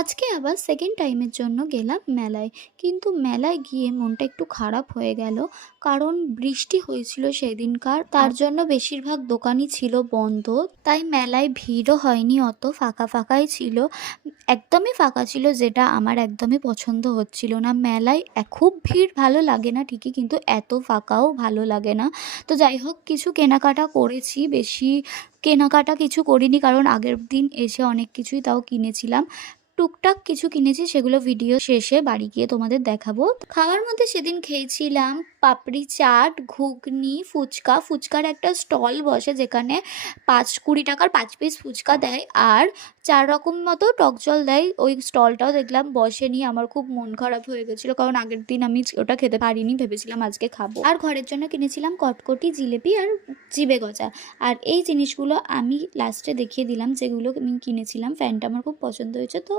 আজকে আবার সেকেন্ড টাইমের জন্য গেলাম মেলায়। কিন্তু মেলায় গিয়ে মনটা একটু খারাপ হয়ে গেল। কারণ বৃষ্টি হয়েছিল সেদিনকার, তার জন্য বেশিরভাগ দোকানই ছিল বন্ধ। তাই মেলায় ভিড়ও হয়নি অত, ফাঁকা ফাঁকাই ছিল। একদমই ফাঁকা ছিল, যেটা আমার একদমই পছন্দ হচ্ছিল না। মেলায় খুব ভিড় ভালো লাগে না ঠিকই, কিন্তু এত ফাঁকাও ভালো লাগে না। তো যাই হোক, কিছু কেনাকাটা করেছি, বেশি কেনাকাটা কিছু করিনি কারণ আগের দিন এসে অনেক কিছুই তাও কিনেছিলাম। টুকটাক কিছু কিনেছি, সেগুলো ভিডিও শেষে বাড়ি গিয়ে তোমাদের দেখাবো। খাওয়ার মধ্যে সেদিন খেয়েছিলাম পাপড়ি চাট, ঘুগনি, ফুচকা। ফুচকার একটা স্টল বসে যেখানে 20 টাকার 5 পিস ফুচকা দেয় আর 4 রকম মতো টক জল দেয়। ওই স্টলটাও দেখলাম বসেনি। আমার খুব মন খারাপ হয়ে গেছিলো কারণ আগের দিন আমি ওটা খেতে পারিনি, ভেবেছিলাম আজকে খাবো। আর ঘরের জন্য কিনেছিলাম কটকটি, জিলেপি আর জিবে গজা। আর এই জিনিসগুলো আমি লাস্টে দেখিয়ে দিলাম যেগুলো আমি কিনেছিলাম। ফ্যানটা আমার খুব পছন্দ হয়েছে, তো